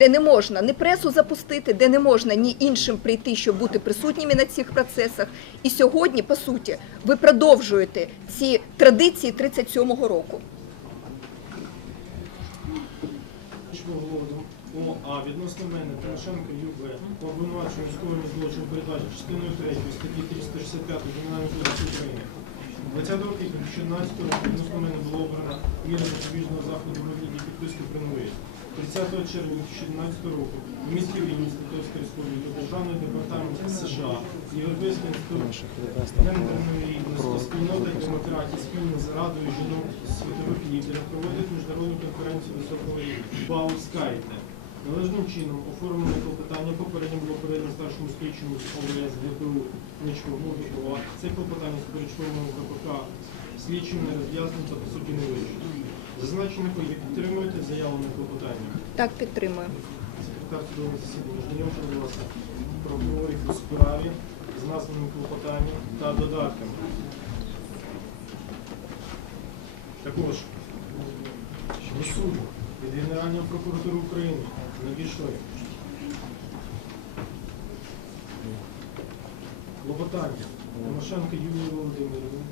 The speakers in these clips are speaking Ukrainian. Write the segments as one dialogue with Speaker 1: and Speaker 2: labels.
Speaker 1: де не можна ні пресу запустити, де не можна ні іншим прийти, щоб бути присутніми на цих процесах. І сьогодні, по суті, ви продовжуєте ці традиції 37-го року.
Speaker 2: Голову ОА відносно мене Тимошенко ЮВ по обвинуваченню скоєння злочину передбачено частиною 3 статті 365 Кримінального кодексу України. 20 квітня 2014 року відносно мене було обрано міра запобіжного заходу в вигляді підписки про невиїзд. 30 червня 2017 року в місті Вінниці Литовської Республіки Державний департамент США Європейський інститут гендерної рівності, спільнота і демократії спільно з Радою жінок світових лідерів проводить міжнародну конференцію високого рівня Баускайте. Належним чином оформлене клопотання попередньо було передано старшому слідчому ОВС ГПУ Ничкову ГПО. Це клопотання з перечкованого КПК слідчим не роз'яснено та по суті не вирішено. Зазначене ви підтримуєте заяву на клопотання.
Speaker 1: Так підтримую.
Speaker 2: Секретар судового засідання знайомий будь ласка, прокурорів у справі з названим клопотанням та додатками. Також до суду від Генеральної прокуратури України надійшли клопотання Тимошенко Юлії Володимирівни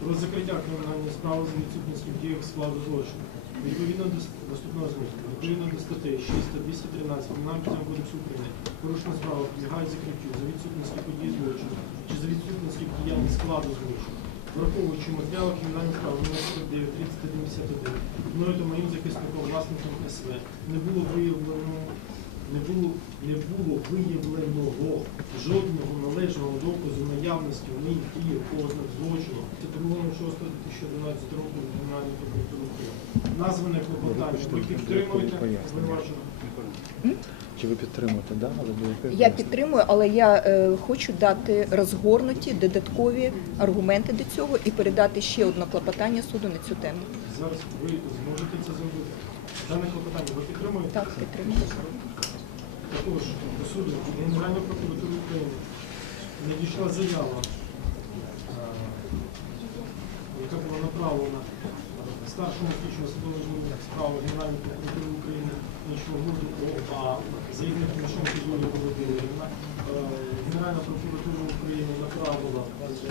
Speaker 2: про закриття кримінальної справи за відсутністю в діях складу злочину. Відповідно до наступного змісту, відповідно до статей 6 та 213 Кримінального кодексу України, порушена справа підлягає закриттю за відсутністю подій злочину чи за відсутністю діяння складу злочину. Враховуючи матеріали кримінальної справи номер 49, 30 та 71, мною та моїм захисником власником СВ не було виявлено не було, не було виявленого жодного належного доказу наявності в ній дії ознак злочину. Це 2.06.2011 року Кримінальної прокуратури України. Назване клопотання. Ви підтримуєте обвинувачення?
Speaker 3: Чи ви підтримуєте, да? Але ви
Speaker 1: Я підтримую, але я е, хочу дати розгорнуті додаткові аргументи до цього і передати ще одне клопотання суду на цю тему.
Speaker 2: Зараз ви зможете це зробити. Дане клопотання ви підтримуєте?
Speaker 1: Так, підтримую.
Speaker 2: Також до суду Генеральної прокуратури України надійшла заява, яка була направлена старшому слідчому судовому справи Генеральної прокуратури України Нічного ОА заявник Тимошенко Юлія Володимирівна. Е, Генеральна прокуратура України направила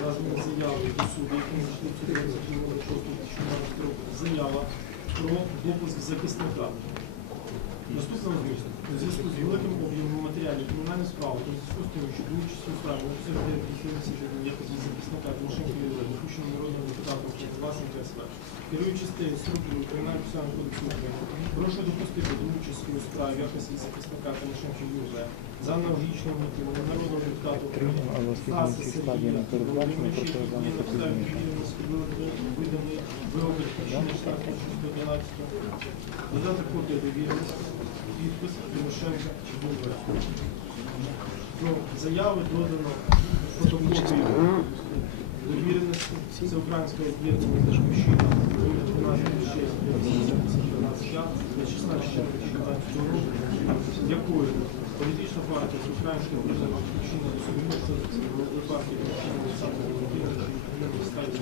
Speaker 2: разом з заявою до суду, яку знайшли в суді 2016 року, заява про допуск захисника. Наступного змісту. У зв'язку з великим об'ємом матеріалів кримінальної справи, у зв'язку з тим, що до участі у справі на цих діяльності якості захисника Тимошенко Юрія, допущено народним депутатом власника СВ, керуючи статтею структурою Кримінального процесуального кодексу України, прошу допустити до участі у справі якості захисника Тимошенко Юрія. За аналогічним мотивом народного депутата України Стаса Сергія Володимировича, який на підставі виданий вирок причини штату 612 Додати копію довіреності, підпис Тимошенка Чебурга. До заяви додано фотокопію довіреності. Це українське об'єднання «Батьківщина» номер 12 на 16 червня 2017 року, якою політична партія Українська об'єднання «Батьківщина» Сумісництва партії Олександра Володимировича ставиться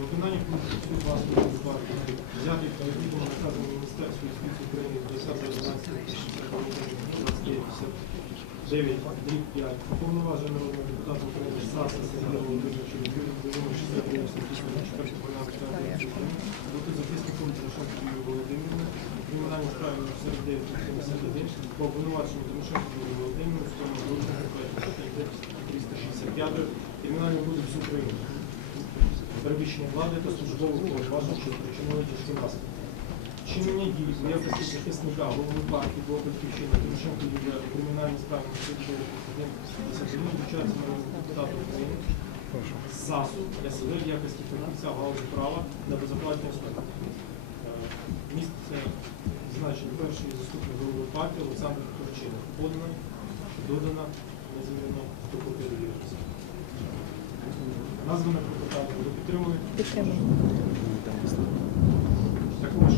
Speaker 2: виконання функцій власної партії взяти відповідно наказу Міністерства юстиції України 10 дріб 5, уповноважений народного депутата України Саса Сергія Володимировича Володимировича 69 статті 4 програми бути захисником Тимошенко Юлії Володимирівни, кримінальній справі номер 49 71 по обвинуваченню Тимошенко Юлії Володимирівни в тому групі 365 Кримінального кодексу влади та службового повноважень, що спричинили тяжкі наслідки. Чинення дій у якості захисника голови партії «Блок Батьківщина» Тимошенко Юлія у кримінальній справі на 51 вручається народному депутату України
Speaker 3: Прошу.
Speaker 2: САСу СВ в якості фахівця галузі права на безоплатні основи. Місце значення перший заступник голови партії Олександр Турчинов. Подано, додано, не завірено до копії довіреності. Назване клопотання ви підтримуєте? Також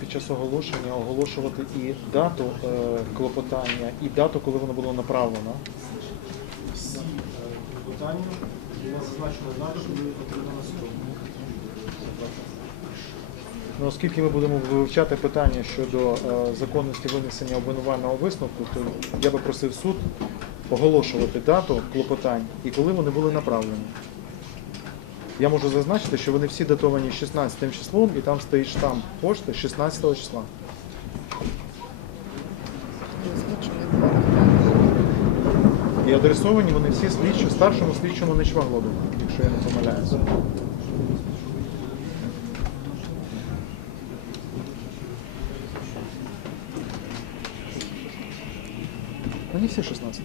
Speaker 3: Під час оголошення оголошувати і дату е, клопотання, і дату, коли воно було направлено.
Speaker 2: всі е, клопотання була зазначена дата, коли отримана.
Speaker 3: Ну, оскільки ми будемо вивчати питання щодо е, законності винесення обвинувального висновку, то я би просив суд оголошувати дату клопотань і коли вони були направлені. Я можу зазначити, що вони всі датовані 16 числом, і там стоїть штамп пошти 16 числа. І адресовані вони всі слідчі, старшому слідчому Нечваглоду, якщо я не помиляюся. Они все 16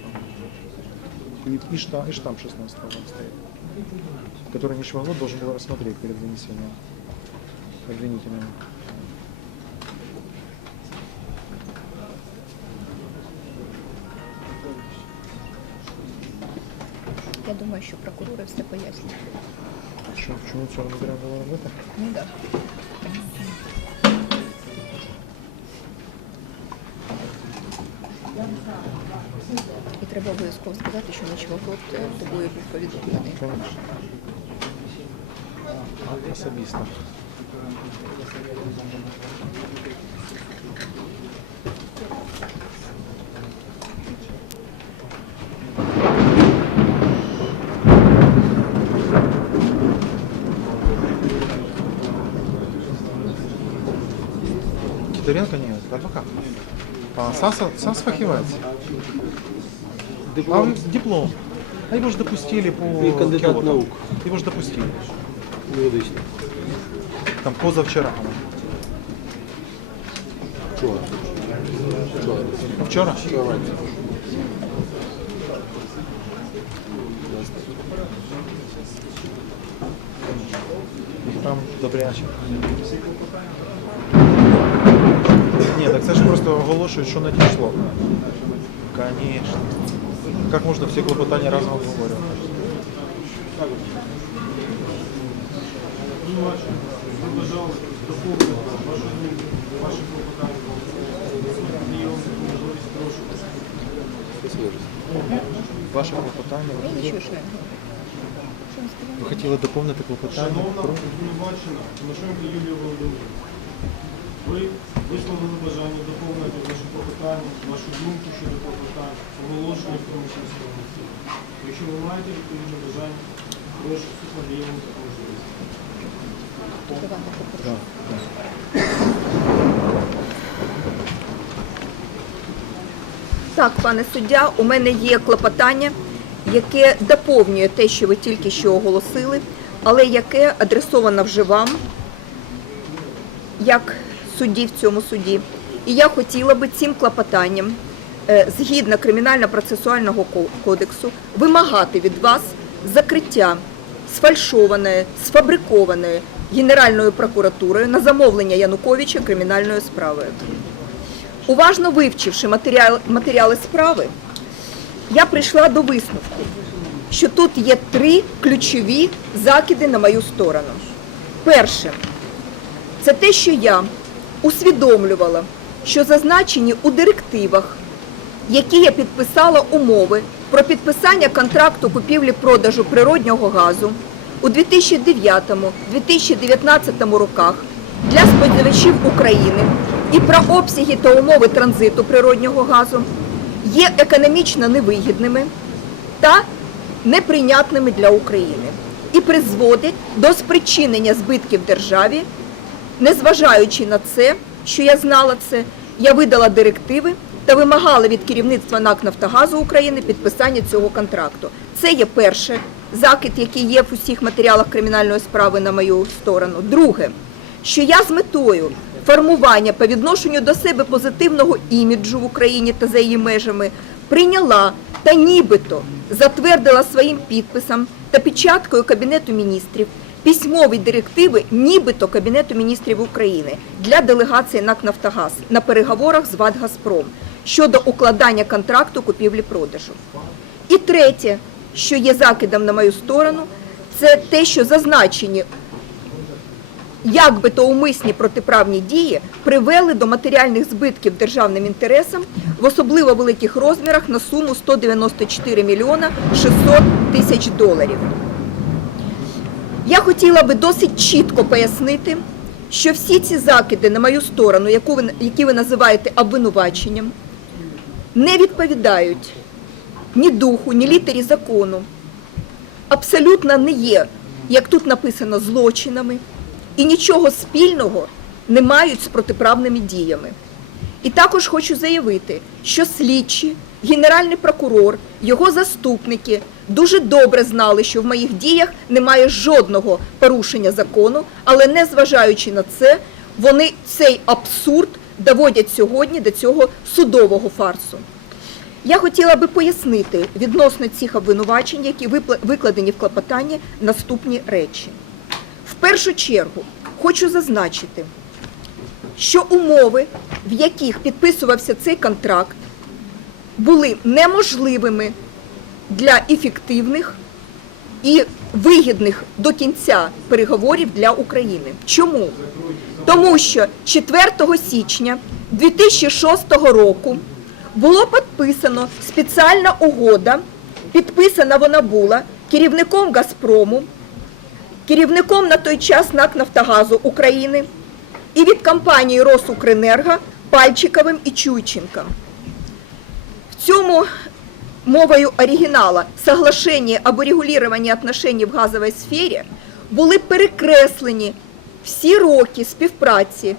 Speaker 3: и, и, штамп, и штамп 16 там стоит, который Нишмаглот должен был рассмотреть перед вынесением обвинительного.
Speaker 1: Я думаю, еще прокуроры все
Speaker 3: пояснят. Что, почему все равно было работа?
Speaker 1: Ну да. Треба обов'язково сказати, що Ночвагод е, тобою був повідомлений.
Speaker 3: Конечно. А, Особисто. Титаренко нет, адвокат. А Саса, Сас фахівець. А диплом. А его же допустили по
Speaker 4: И кандидат
Speaker 3: Киоту.
Speaker 4: наук.
Speaker 3: Его же допустили.
Speaker 4: Юридично.
Speaker 3: Там позавчора.
Speaker 4: Чого? Чого?
Speaker 3: Ну, Вчора? Там добряче. Ні, так це ж просто оголошують, що надійшло. Конечно. Как можна всі клопотання разом обговорювати?
Speaker 2: Обвинувачення, ви бажали доповнити вашу думку, ваші клопотання. І я вам таку можливість прошу.
Speaker 3: Ваше клопотання.
Speaker 1: Я нічого, що я не говорю. Що він сказав?
Speaker 3: Ви хотіли доповнити клопотання
Speaker 2: Шановна
Speaker 3: про
Speaker 2: обвинувачена, Тимошенко Юлія Володимирівна, Ви висловили бажання доповнити ваші клопотання, вашу думку щодо клопотань, оголошення в тому числі. Якщо ви маєте відповідне бажання, прошу суд надає вам таку можливість.
Speaker 1: Так, пане суддя, у мене є клопотання, яке доповнює те, що ви тільки що оголосили, але яке адресовано вже вам, як судді в цьому суді. І я хотіла би цим клопотанням, е, згідно кримінально-процесуального кодексу, вимагати від вас закриття сфальшованої, сфабрикованої Генеральною прокуратурою на замовлення Януковича кримінальною справою. Уважно вивчивши матеріал, матеріали справи, я прийшла до висновку, що тут є три ключові закиди на мою сторону. Перше, це те, що я усвідомлювала, що зазначені у директивах, які я підписала умови про підписання контракту купівлі-продажу природнього газу у 2009-2019 роках для споживачів України і про обсяги та умови транзиту природнього газу є економічно невигідними та неприйнятними для України і призводять до спричинення збитків державі Незважаючи на це, що я знала це, я видала директиви та вимагала від керівництва НАК «Нафтогазу України підписання цього контракту. Це є перше закид, який є в усіх матеріалах кримінальної справи на мою сторону. Друге, що я з метою формування по відношенню до себе позитивного іміджу в Україні та за її межами прийняла та нібито затвердила своїм підписом та печаткою Кабінету міністрів письмові директиви нібито Кабінету міністрів України для делегації НАК «Нафтогаз» на переговорах з ВАД «Газпром» щодо укладання контракту купівлі-продажу. І третє, що є закидом на мою сторону, це те, що зазначені як би то умисні протиправні дії привели до матеріальних збитків державним інтересам в особливо великих розмірах на суму 194 мільйона 600 тисяч доларів. Я хотіла би досить чітко пояснити, що всі ці закиди на мою сторону, яку ви, які ви називаєте обвинуваченням, не відповідають ні духу, ні літері закону, абсолютно не є, як тут написано, злочинами і нічого спільного не мають з протиправними діями. І також хочу заявити, що слідчі, генеральний прокурор, його заступники дуже добре знали, що в моїх діях немає жодного порушення закону, але незважаючи на це, вони цей абсурд доводять сьогодні до цього судового фарсу. Я хотіла би пояснити відносно цих обвинувачень, які викладені в клопотанні, наступні речі. В першу чергу хочу зазначити, що умови, в яких підписувався цей контракт, були неможливими для ефективних і вигідних до кінця переговорів для України. Чому? Тому що 4 січня 2006 року було підписано спеціальна угода, підписана вона була керівником Газпрому, керівником на той час НАК Нафтогазу України і від компанії Росукренерго Пальчиковим і Чуйченком. В цьому мовою оригинала соглашение об урегулировании отношений в газовій сфері були перекреслені всі роки співпраці,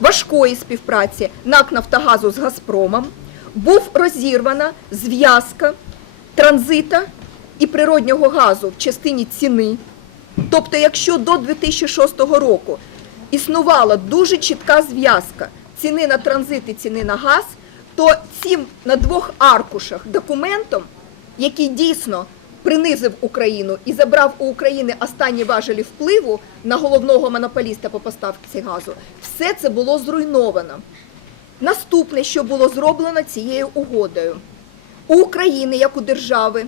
Speaker 1: важкої співпраці НАК Нафтогазу з Газпромом, був розірвана зв'язка транзита і природнього газу в частині ціни. Тобто, якщо до 2006 року існувала дуже чітка зв'язка ціни на транзит і ціни на газ, то цим на двох аркушах документом, який дійсно принизив Україну і забрав у України останні важелі впливу на головного монополіста по поставці газу, все це було зруйновано. Наступне, що було зроблено цією угодою, у України, як у держави,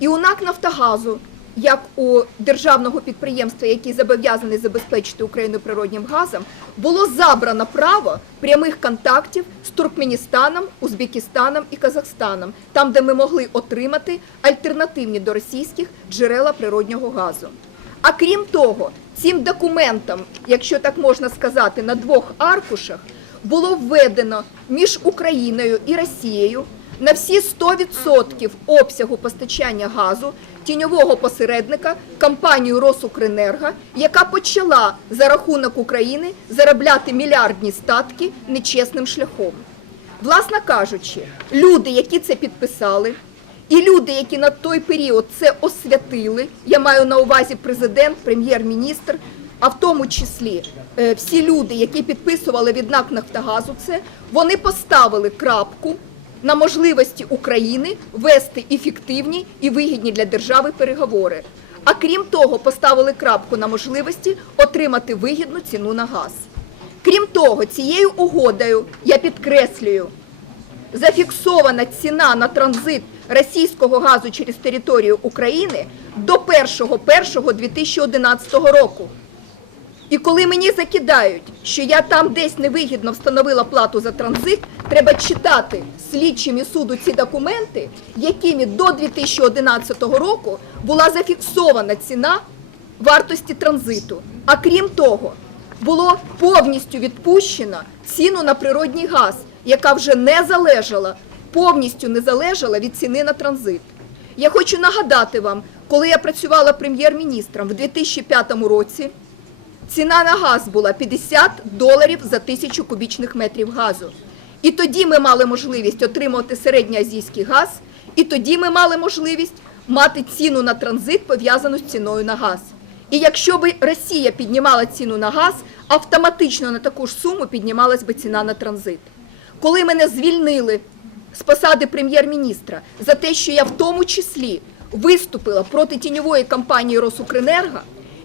Speaker 1: і у НАК Нафтогазу, як у державного підприємства, який зобов'язаний забезпечити Україну природнім газом, було забрано право прямих контактів з Туркменістаном, Узбекистаном і Казахстаном, там, де ми могли отримати альтернативні до російських джерела природнього газу. А крім того, цим документом, якщо так можна сказати, на двох аркушах було введено між Україною і Росією на всі 100% обсягу постачання газу тіньового посередника компанію Росукренерго, яка почала за рахунок України заробляти мільярдні статки нечесним шляхом. Власне кажучи, люди, які це підписали, і люди, які на той період це освятили, я маю на увазі президент, прем'єр-міністр, а в тому числі е, всі люди, які підписували від НАК Нафтогазу це, вони поставили крапку на можливості України вести ефективні і вигідні для держави переговори. А крім того, поставили крапку на можливості отримати вигідну ціну на газ. Крім того, цією угодою я підкреслюю, зафіксована ціна на транзит російського газу через територію України до 1.1.2011 року. І коли мені закидають, що я там десь невигідно встановила плату за транзит, треба читати слідчим і суду ці документи, якими до 2011 року була зафіксована ціна вартості транзиту. А крім того, було повністю відпущено ціну на природній газ, яка вже не залежала, повністю не залежала від ціни на транзит. Я хочу нагадати вам, коли я працювала прем'єр-міністром в 2005 році, ціна на газ була 50 доларів за тисячу кубічних метрів газу. І тоді ми мали можливість отримувати середньоазійський газ, і тоді ми мали можливість мати ціну на транзит, пов'язану з ціною на газ. І якщо б Росія піднімала ціну на газ, автоматично на таку ж суму піднімалась би ціна на транзит. Коли мене звільнили з посади прем'єр-міністра за те, що я в тому числі виступила проти тіньової компанії Росукренерго,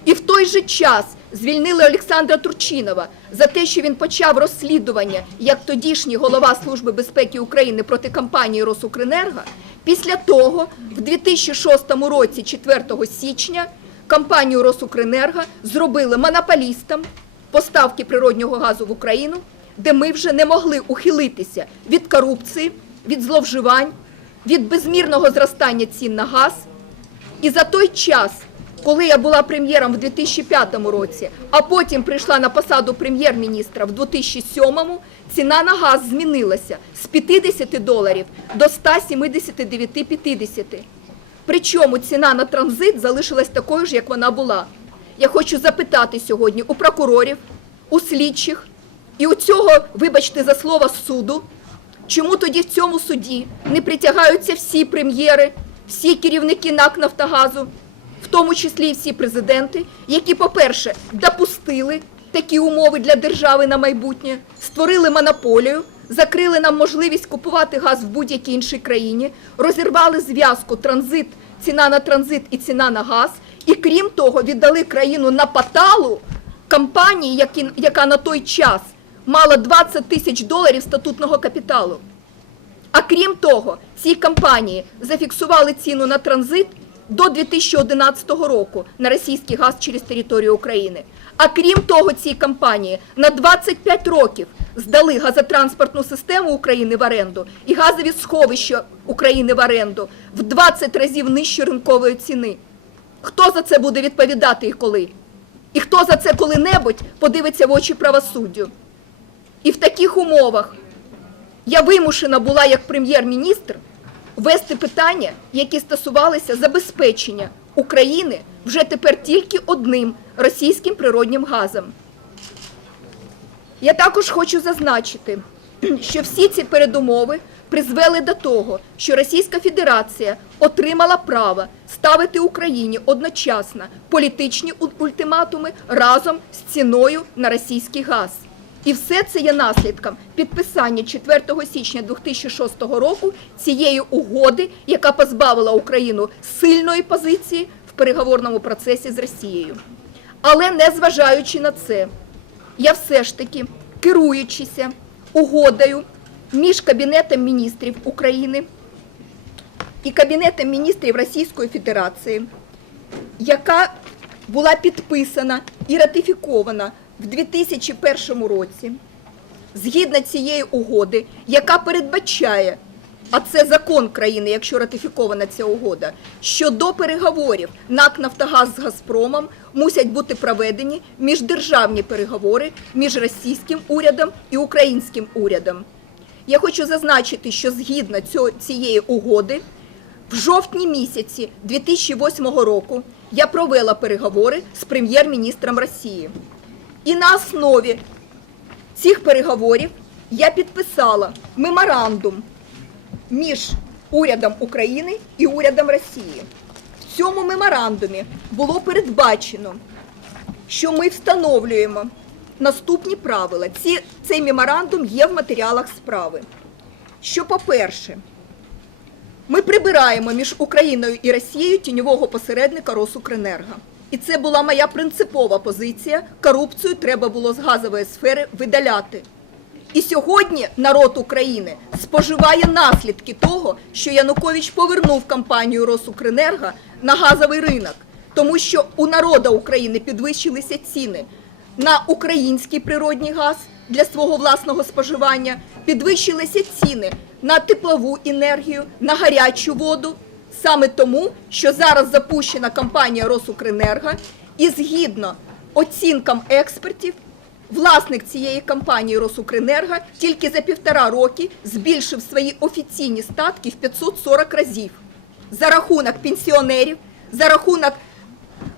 Speaker 1: і в той же час звільнили Олександра Турчинова за те, що він почав розслідування як тодішній голова Служби безпеки України проти компанії Росукренерго. Після того, в 2006 році, 4 січня, компанію Росукренерго зробили монополістом поставки природнього газу в Україну, де ми вже не могли ухилитися від корупції, від зловживань, від безмірного зростання цін на газ. І за той час коли я була прем'єром в 2005 році, а потім прийшла на посаду прем'єр-міністра в 2007, ціна на газ змінилася з 50 доларів до 179,50. Причому ціна на транзит залишилась такою ж, як вона була. Я хочу запитати сьогодні у прокурорів, у слідчих і у цього, вибачте за слово, суду, чому тоді в цьому суді не притягаються всі прем'єри, всі керівники НАК Нафтогазу, в тому числі і всі президенти, які, по-перше, допустили такі умови для держави на майбутнє, створили монополію, закрили нам можливість купувати газ в будь-якій іншій країні, розірвали зв'язку транзит, ціна на транзит і ціна на газ, і крім того, віддали країну на паталу компанії, які- яка на той час мала 20 тисяч доларів статутного капіталу. А крім того, ці компанії зафіксували ціну на транзит до 2011 року на російський газ через територію України. А крім того, ці компанії на 25 років здали газотранспортну систему України в оренду і газові сховища України в оренду в 20 разів нижче ринкової ціни. Хто за це буде відповідати і коли? І хто за це коли-небудь подивиться в очі правосуддю? І в таких умовах я вимушена була як прем'єр-міністр вести питання, які стосувалися забезпечення України вже тепер тільки одним російським природнім газом. Я також хочу зазначити, що всі ці передумови призвели до того, що Російська Федерація отримала право ставити Україні одночасно політичні ультиматуми разом з ціною на російський газ. І все це є наслідком підписання 4 січня 2006 року цієї угоди, яка позбавила Україну сильної позиції в переговорному процесі з Росією. Але незважаючи на це, я все ж таки, керуючися угодою між Кабінетом міністрів України і Кабінетом міністрів Російської Федерації, яка була підписана і ратифікована в 2001 році, згідно цієї угоди, яка передбачає, а це закон країни, якщо ратифікована ця угода, що до переговорів НАК «Нафтогаз» з «Газпромом» мусять бути проведені міждержавні переговори між російським урядом і українським урядом. Я хочу зазначити, що згідно цієї угоди в жовтні місяці 2008 року я провела переговори з прем'єр-міністром Росії. І на основі цих переговорів я підписала меморандум між урядом України і урядом Росії. В цьому меморандумі було передбачено, що ми встановлюємо наступні правила. Ці, цей меморандум є в матеріалах справи. Що, по-перше, ми прибираємо між Україною і Росією тіньового посередника Росукренерго. І це була моя принципова позиція. Корупцію треба було з газової сфери видаляти. І сьогодні народ України споживає наслідки того, що Янукович повернув компанію Росукренерго на газовий ринок, тому що у народу України підвищилися ціни на український природний газ для свого власного споживання, підвищилися ціни на теплову енергію, на гарячу воду. Саме тому, що зараз запущена компанія Росукренерго, і згідно оцінкам експертів, власник цієї компанії Росукренерго тільки за півтора роки збільшив свої офіційні статки в 540 разів за рахунок пенсіонерів, за рахунок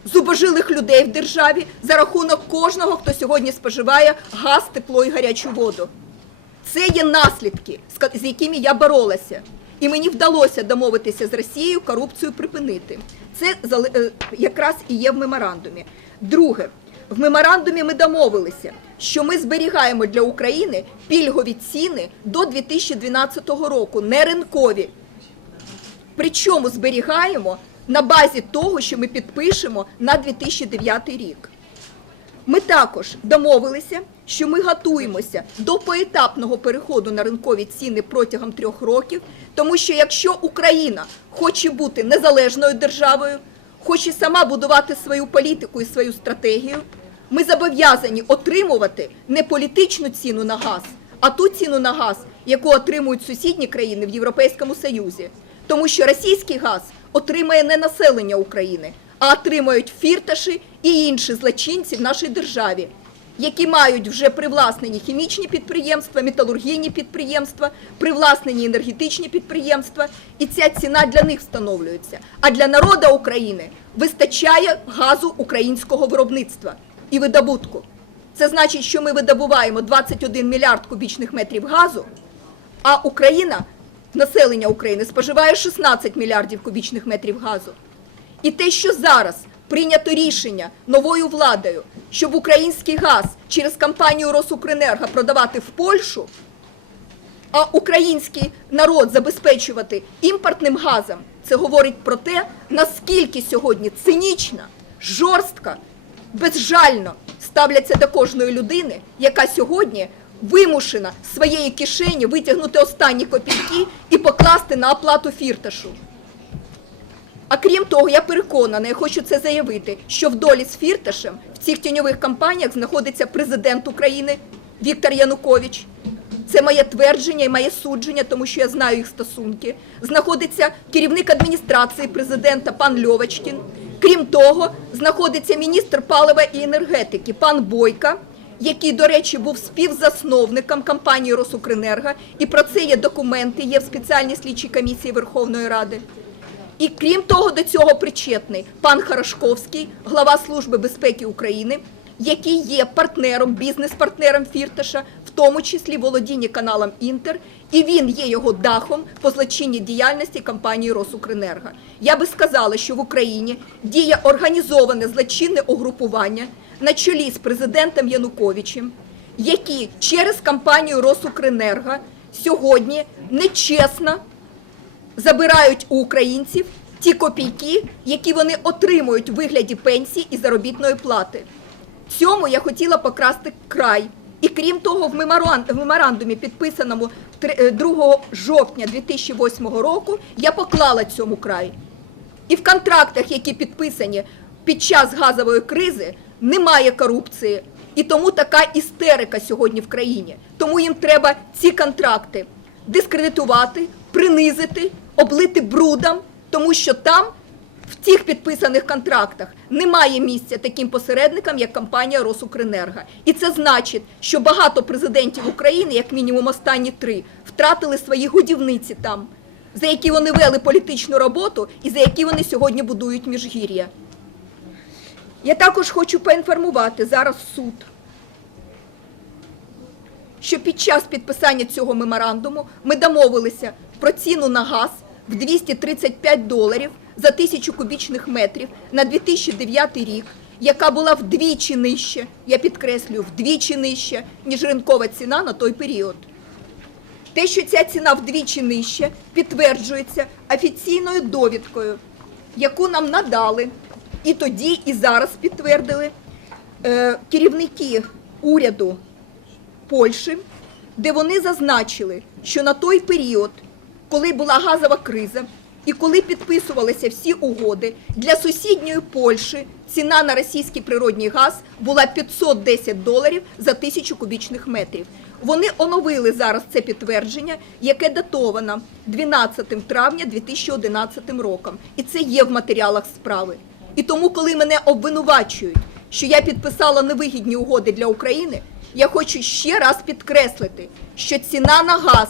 Speaker 1: зубожилих людей в державі, за рахунок кожного, хто сьогодні споживає газ, тепло і гарячу воду. Це є наслідки, з якими я боролася. І мені вдалося домовитися з Росією корупцію припинити. Це е, якраз і є в меморандумі. Друге, в меморандумі ми домовилися, що ми зберігаємо для України пільгові ціни до 2012 року, не ринкові. Причому зберігаємо на базі того, що ми підпишемо на 2009 рік. Ми також домовилися, що ми готуємося до поетапного переходу на ринкові ціни протягом трьох років, тому що якщо Україна хоче бути незалежною державою, хоче сама будувати свою політику і свою стратегію, ми зобов'язані отримувати не політичну ціну на газ, а ту ціну на газ, яку отримують сусідні країни в Європейському Союзі. Тому що російський газ отримає не населення України, а отримують фірташі і інші злочинці в нашій державі, які мають вже привласнені хімічні підприємства, металургійні підприємства, привласнені енергетичні підприємства, і ця ціна для них встановлюється. А для народу України вистачає газу українського виробництва і видобутку. Це значить, що ми видобуваємо 21 мільярд кубічних метрів газу, а Україна, населення України, споживає 16 мільярдів кубічних метрів газу. І те, що зараз прийнято рішення новою владою, щоб український газ через компанію Росукренерго продавати в Польщу, а український народ забезпечувати імпортним газом, це говорить про те, наскільки сьогодні цинічно, жорстко, безжально ставляться до кожної людини, яка сьогодні вимушена з своєї кишені витягнути останні копійки і покласти на оплату фірташу. А крім того, я переконана, я хочу це заявити, що в долі з Фірташем в цих тіньових компаніях знаходиться президент України Віктор Янукович. Це моє твердження і моє судження, тому що я знаю їх стосунки. Знаходиться керівник адміністрації президента пан Льовочкін. Крім того, знаходиться міністр палива і енергетики пан Бойка, який, до речі, був співзасновником компанії Росукренерго. І про це є документи, є в спеціальній слідчій комісії Верховної Ради. І крім того, до цього причетний пан Харашковський, глава Служби безпеки України, який є партнером, бізнес-партнером Фірташа, в тому числі володіння каналом Інтер, і він є його дахом по злочинній діяльності компанії Росукренерго. Я би сказала, що в Україні діє організоване злочинне угрупування на чолі з президентом Януковичем, які через компанію Росукренерго сьогодні нечесно забирають у українців ті копійки, які вони отримують у вигляді пенсії і заробітної плати. Цьому я хотіла покрасти край. І крім того, в меморан- меморандумі, підписаному три- е, 2 жовтня 2008 року, я поклала цьому край. І в контрактах, які підписані під час газової кризи, немає корупції. І тому така істерика сьогодні в країні. Тому їм треба ці контракти дискредитувати, принизити, облити брудом, тому що там, в цих підписаних контрактах, немає місця таким посередникам, як компанія Росукренерго. І це значить, що багато президентів України, як мінімум останні три, втратили свої годівниці там, за які вони вели політичну роботу і за які вони сьогодні будують міжгір'я. Я також хочу поінформувати зараз суд, що під час підписання цього меморандуму ми домовилися про ціну на газ в 235 доларів за тисячу кубічних метрів на 2009 рік, яка була вдвічі нижче, я підкреслюю, вдвічі нижче, ніж ринкова ціна на той період. Те, що ця ціна вдвічі нижче, підтверджується офіційною довідкою, яку нам надали, і тоді, і зараз підтвердили е, керівники уряду Польщі, де вони зазначили, що на той період, коли була газова криза і коли підписувалися всі угоди, для сусідньої Польщі ціна на російський природний газ була 510 доларів за тисячу кубічних метрів. Вони оновили зараз це підтвердження, яке датовано 12 травня 2011 роком. І це є в матеріалах справи. І тому, коли мене обвинувачують, що я підписала невигідні угоди для України, я хочу ще раз підкреслити, що ціна на газ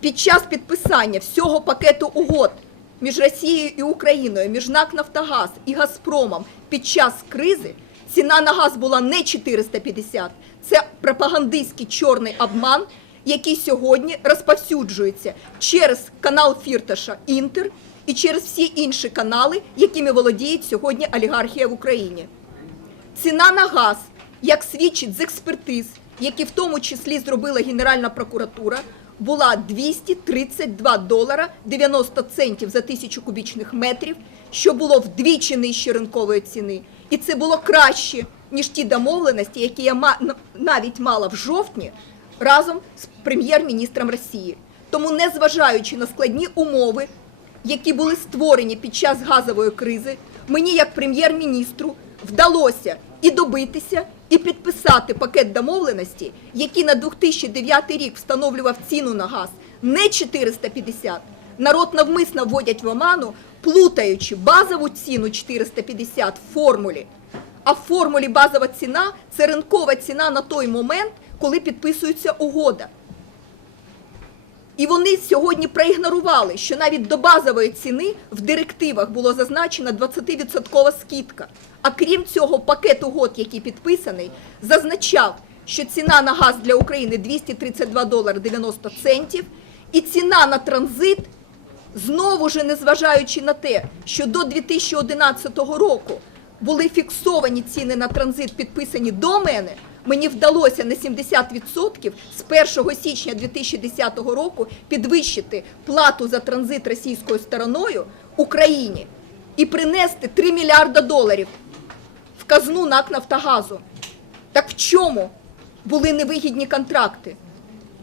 Speaker 1: під час підписання всього пакету угод між Росією і Україною, між НАК «Нафтогаз» і Газпромом під час кризи ціна на газ була не 450. Це пропагандистський чорний обман, який сьогодні розповсюджується через канал Фірташа Інтер і через всі інші канали, якими володіють сьогодні олігархія в Україні. Ціна на газ, як свідчить з експертиз, які в тому числі зробила Генеральна прокуратура, була 232 долара 90 центів за тисячу кубічних метрів, що було вдвічі нижче ринкової ціни. І це було краще, ніж ті домовленості, які я навіть мала в жовтні разом з прем'єр-міністром Росії. Тому, незважаючи на складні умови, які були створені під час газової кризи, мені, як прем'єр-міністру, вдалося і добитися, і підписати пакет домовленості, який на 2009 рік встановлював ціну на газ не 450, народ навмисно вводять в оману, плутаючи базову ціну 450 в формулі. А в формулі базова ціна це ринкова ціна на той момент, коли підписується угода. І вони сьогодні проігнорували, що навіть до базової ціни в директивах було зазначена 20% скидка. А крім цього, пакет угод, який підписаний, зазначав, що ціна на газ для України 232 долари 90 центів, і ціна на транзит, знову ж незважаючи на те, що до 2011 року були фіксовані ціни на транзит, підписані до мене, мені вдалося на 70% з 1 січня 2010 року підвищити плату за транзит російською стороною Україні і принести 3 мільярда доларів казну НАК Нафтогазу. Так в чому були невигідні контракти?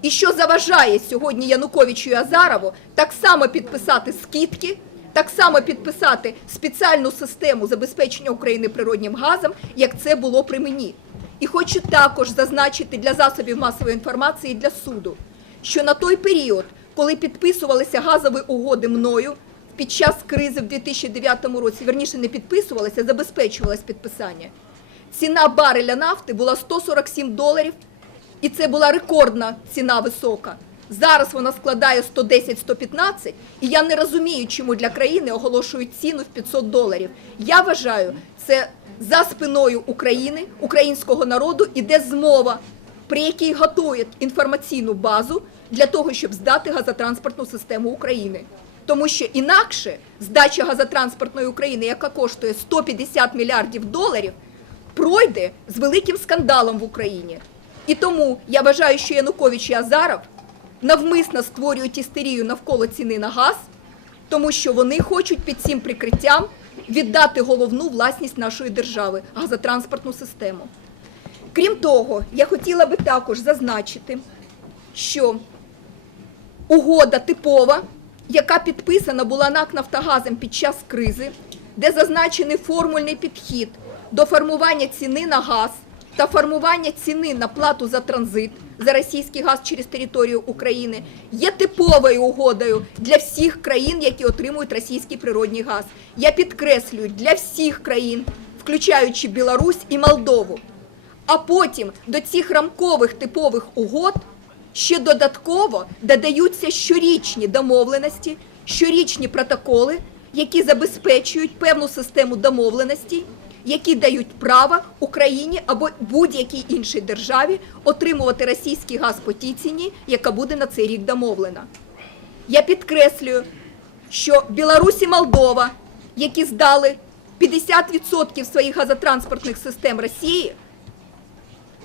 Speaker 1: І що заважає сьогодні Януковичу і Азарову так само підписати скидки, так само підписати спеціальну систему забезпечення України природнім газом, як це було при мені. І хочу також зазначити для засобів масової інформації і для суду, що на той період, коли підписувалися газові угоди мною під час кризи в 2009 році, верніше не підписувалися, забезпечувалось підписання. Ціна бареля нафти була 147 доларів, і це була рекордна ціна висока. Зараз вона складає 110-115, і я не розумію, чому для країни оголошують ціну в 500 доларів. Я вважаю, це за спиною України, українського народу іде змова, при якій готують інформаційну базу для того, щоб здати газотранспортну систему України. Тому що інакше здача газотранспортної України, яка коштує 150 мільярдів доларів, пройде з великим скандалом в Україні. І тому я вважаю, що Янукович і Азаров навмисно створюють істерію навколо ціни на газ, тому що вони хочуть під цим прикриттям віддати головну власність нашої держави газотранспортну систему. Крім того, я хотіла би також зазначити, що угода типова, яка підписана була НАК Нафтогазом під час кризи, де зазначений формульний підхід до формування ціни на газ та формування ціни на плату за транзит за російський газ через територію України, є типовою угодою для всіх країн, які отримують російський природний газ. Я підкреслюю для всіх країн, включаючи Білорусь і Молдову. А потім до цих рамкових типових угод ще додатково додаються щорічні домовленості, щорічні протоколи, які забезпечують певну систему домовленостей, які дають право Україні або будь-якій іншій державі отримувати російський газ по тій ціні, яка буде на цей рік домовлена. Я підкреслюю, що Білорусь і Молдова, які здали 50% своїх газотранспортних систем Росії,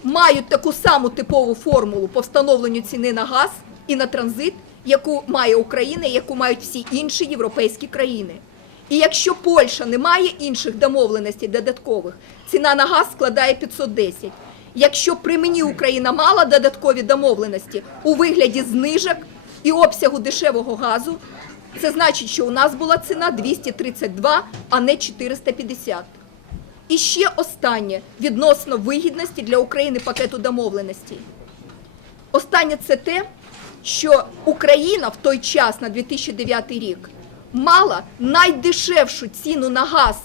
Speaker 1: мають таку саму типову формулу по встановленню ціни на газ і на транзит, яку має Україна, яку мають всі інші європейські країни. І якщо Польща не має інших домовленостей додаткових, ціна на газ складає 510. Якщо при мені Україна мала додаткові домовленості у вигляді знижок і обсягу дешевого газу, це значить, що у нас була ціна 232, а не 450. І ще останнє відносно вигідності для України пакету домовленостей. Останнє це те, що Україна в той час на 2009 рік мала найдешевшу ціну на газ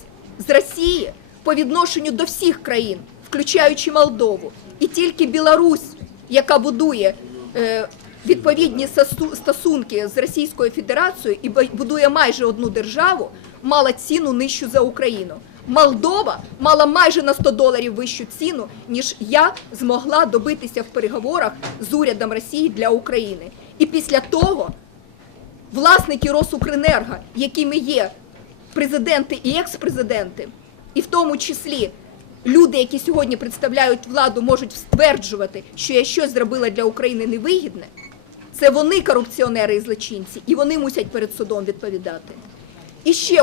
Speaker 1: з Росії по відношенню до всіх країн, включаючи Молдову. І тільки Білорусь, яка будує е, відповідні стосунки з Російською Федерацією і бу- будує майже одну державу, мала ціну нижчу за Україну. Молдова мала майже на 100 доларів вищу ціну, ніж я змогла добитися в переговорах з урядом Росії для України. І після того власники Росукренерго, якими є президенти і екс-президенти, і в тому числі люди, які сьогодні представляють владу, можуть стверджувати, що я щось зробила для України невигідне. Це вони корупціонери і злочинці, і вони мусять перед судом відповідати. І ще